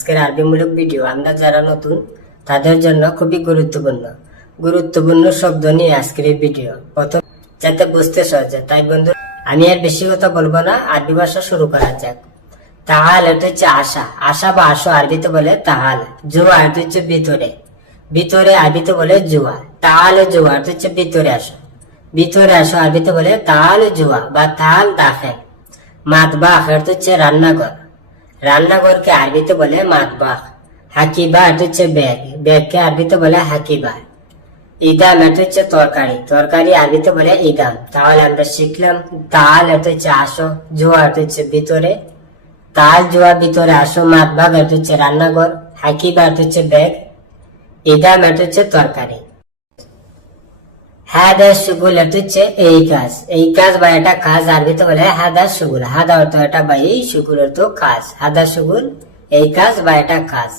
আজকের আরবিমূলক ভিডিও আমরা যারা নতুন তাদের জন্য খুবই গুরুত্বপূর্ণ শব্দ নিয়ে আজকের এই ভিডিও। প্রথম যাতে বুঝতে সহজ, তাই বন্ধু আমি আর বেশি কথা বলবো না, আরবি ভাষা শুরু করা যাক। তাহাল এটা হচ্ছে আশা, আশা বা আসো আরবিতে বলে তাহাল। জুয়া এটা হচ্ছে ভিতরে, ভিতরে আরবিতে বলে জুয়া। তাহাল জুয়া এটা হচ্ছে ভিতরে আসো, ভিতরে আসো আরবিতে বলে তাহাল জুয়া বা তাহাল দাখেল। মাতবাখ এটা হচ্ছে রান্নাঘর, রান্নাঘরকে আরবিতে বলে মাতবাখ। হাকিবা এটা হচ্ছে ব্যাগ, ব্যাগকে আরবিতে বলে হাকিবা। ইদাম এটা হচ্ছে তরকারি, তরকারি আরবিতে বলে ইদাম। তাহলে আমরা শিখলাম তাল এটা হচ্ছে আসো, জোয়া এটা হচ্ছে ভিতরে, তাল জোয়া ভিতরে আসো। মাতবাগ এটা হচ্ছে রান্নাঘর, হাকিবা এটা হচ্ছে ব্যাগ, ইদাম এটা হচ্ছে তরকারি। হাদা শুগুল এটা হচ্ছে এই কাজ, এই কাজ বা এটা কাজ আরবিতে বলে হাদা শুগুল। হাদা অর্থ এটা বা এই, শুগুল অর্থ কাজ। হাদা শুগুল এই কাজ বা এটা কাজ।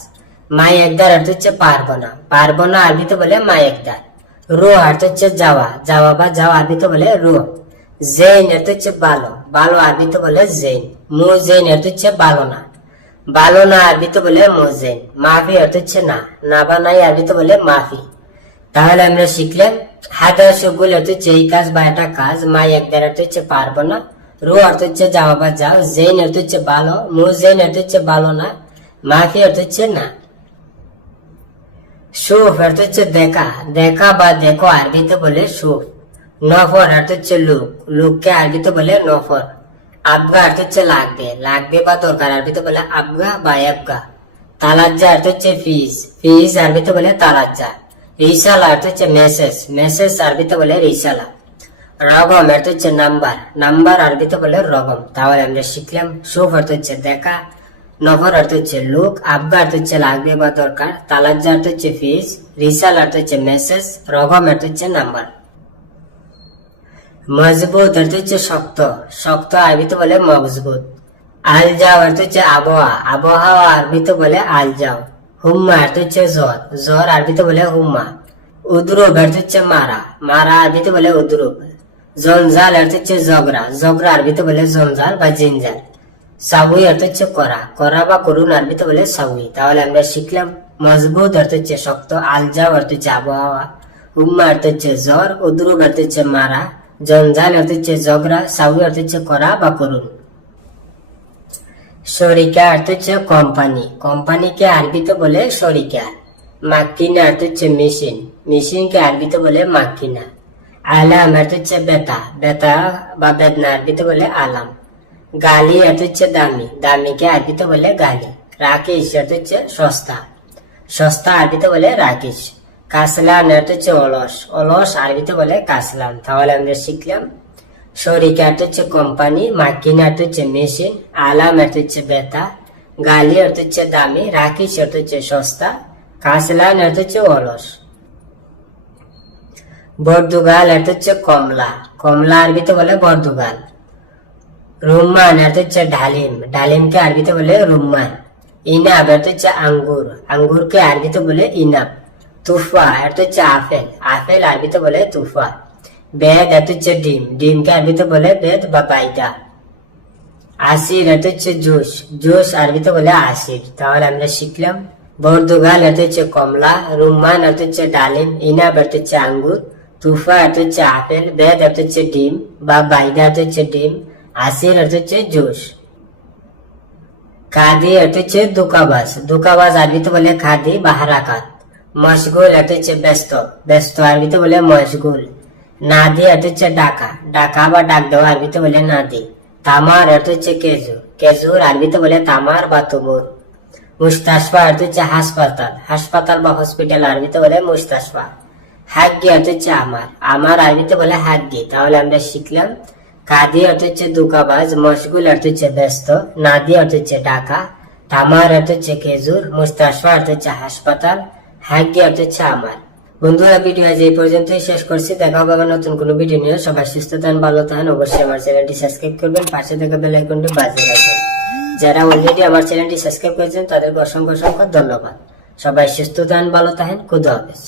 মাই একদার অর্থ হচ্ছে পারবো না, পারবো না আরবিতে বলে মাই একদার। রো অর্থ হচ্ছে যাওয়া, যাওয়া বা যাওয়া আরবিতে বলে রো। জেন অর্থ হচ্ছে ভালো, ভালো আরবিতে বলে জেন। মু জেন অর্থ হচ্ছে ভালো না, ভালো না আরবিতে বলে মুজেন। মাফি অর্থ হচ্ছে না, না বা নাই আরবিতে বলে মাফি। তাহলে আমরা শিখলাম হাদা শুগুল অর্থ হচ্ছে এই কাজ বা এটা কাজ। মাই একদার অর্থ হচ্ছে পারবো না, রো অর্থ হচ্ছে যাওয়া বা যাও, জেন অর্থ হচ্ছে ভালো, মুজেন অর্থ হচ্ছে ভালো না, মাফি অর্থ হচ্ছে না। সুফ অর্থ হচ্ছে দেখা, দেখা বা দেখো আরবিতে বলে সুফ। নফর অর্থ হচ্ছে লোক, লোককে আরবিতে বলে নফর। আবগা অর্থ হচ্ছে লাগবে, লাগবে বা দরকার আরবিতে বলে আবগা বা এবগা। তালাজ্জা অর্থ হচ্ছে ফিজ, ফিজ আরবিতে বলে তালাজ্জা। রিসালা অর্থ হচ্ছে মেসেজ, মেসেজ আরবিতে বলে রিসালা। রগম অর্থ হচ্ছে নাম্বার, নাম্বার আরবিতে বলে রগম। তাহলে আমরা শিখলাম সুফ অর্থ হচ্ছে দেখা, নফর অর্থ হচ্ছে লোক, আবগা অর্থ হচ্ছে লাগবে বা দরকার, তালাজ্জা অর্থ হচ্ছে ফিজ, রিসাল অর্থ হচ্ছে মেসেজ, রগম অর্থ হচ্ছে নাম্বার। মজবুত অর্থ হচ্ছে শক্ত, শক্ত আরবিতে বলে মজবুত। আলজাও অর্থ হচ্ছে আবহাওয়া, আবহাওয়া আরবিতে বলে আলজাও। হুম্মা অর্থ হচ্ছে জ্বর, জ্বর আরবিতে বলে হুম্মা। উদ্রুব অর্থ হচ্ছে মারা, মারা আরবিতে বলে উদ্রুব। জঞ্জাল অর্থ হচ্ছে ঝগড়া, ঝগড়া আরবিতে বলে জঞ্জাল বা জিনজাল। সাউই অর্থ হচ্ছে করা, করা বা করুন আরবিতে বলে সাউই। তাহলে আমরা শিখলাম মজবুত অর্থ হচ্ছে শক্ত, আলজাও অর্থ হচ্ছে আবহাওয়া, হুম্মা অর্থ হচ্ছে জ্বর, উদ্রুব অর্থ হচ্ছে মারা, জঞ্জাল অর্থ হচ্ছে ঝগড়া, সাউই অর্থ হচ্ছে করা বা করুন। শরিকা অর্থ হচ্ছে কোম্পানি, কোম্পানিকে আরবিতে বলে শরিকা। মাক্কিনা অর্থ হচ্ছে মেশিন, মেশিনকে আরবিতে বলে মাক্কিনা। আলাম অর্থ হচ্ছে বেতা, বেতা বা বেদনা আরবিতে বলে আলাম। গালি অর্থ হচ্ছে দামি, দামিকে আরবিতে বলে গালি। রাকেশ অর্থ হচ্ছে সস্তা, সস্তা আরবিতে বলে রাকেশ। কাসলান অর্থ হচ্ছে অলস, অলস আরবিতে বলে কাসলান। তাহলে আমরা শিখলাম শরিকা অর্থ হচ্ছে কোম্পানি, মাকিনা অর্থ হচ্ছে মেশিন, আলাম অর্থ হচ্ছে বেতা, গালি অর্থ হচ্ছে দামি, রাকেশ অর্থ হচ্ছে সস্তা, কাসলান অর্থ হচ্ছে অলস। বর্দুগাল অর্থ হচ্ছে কমলা, কমলা আরবিতে বলে বর্দুগাল। রুম্মান অর্থ হচ্ছে ডালিম, ডালিমকে আরবিতে বলে রুম্মান। ইনাব অর্থ হচ্ছে আঙ্গুর, আঙ্গুরকে আরবিতে বলে ইনাব। তুফা অর্থ হচ্ছে আপেল, আপেল আরবিতে বলে তুফা। বেদ অর্থ হচ্ছে ডিম, ডিমকে আরবিতে বলে বেদ বা বাইদা। আসির অর্থ হচ্ছে জুস, জুস আরবিতে বলে আসির। তাহলে আমরা শিখলাম বর্দুগাল অর্থ হচ্ছে কমলা, রুম্মান অর্থ হচ্ছে ডালিম, ইনাব অর্থ হচ্ছে আঙ্গুর, তুফা অর্থ হচ্ছে আপেল, বেদ অর্থ হচ্ছে ডিম বা বাইদা অর্থ হচ্ছে ডিম, আসির অর্থ হচ্ছে জুস। খাদি অর্থ হচ্ছে দুকাবাজ, দুকাবাজ আরবিতে বলে খাদি বা হারাকাত। মশগুল অর্থ হচ্ছে ব্যস্ত, ব্যস্ত আরবিতে বলে মশগুল। নাদি অর্থ হচ্ছে ডাকা, ডাকা বা ডাক দেওয়া আরবিতে বলে নাদি। তামার অর্থ হচ্ছে খেজুর, খেজুর আরবিতে বলে তামার বা তুমুর। মুস্তাশফা অর্থ হচ্ছে হাসপাতাল, হাসপাতাল বা হসপিটাল আরবিতে বলে মুস্তাশফা। হাগ্গি অর্থ হচ্ছে আমার, আমার আরবিতে বলে হাগ্গি। তাহলে আমরা শিখলাম কাদি অর্থ হচ্ছে দুকাবাজ, মশগুল অর্থ হচ্ছে ব্যস্ত, নাদি অর্থ হচ্ছে ডাকা, তামার অর্থ হচ্ছে খেজুর, মুস্তাশফা অর্থ হচ্ছে হাসপাতাল, হাগ্গি অর্থ হচ্ছে আমার। বন্ধুরা ভিডিও আজ এই পর্যন্তই শেষ করছি, দেখা হবে আবার নতুন কোনো ভিডিও নিয়ে। সবাই সুস্থ থাকেন, ভালো থাকেন, অবশ্যই আমার চ্যানেলটি সাবস্ক্রাইব করবেন, পাশে থাকা বেল আইকনটি বাজিয়ে রাখবেন। যারা অলরেডি আমার চ্যানেলটি সাবস্ক্রাইব করেছেন তাদেরকে অসংখ্য অসংখ্য ধন্যবাদ। সবাই সুস্থ থাকেন, ভালো থাকেন, খুদা হাফেজ।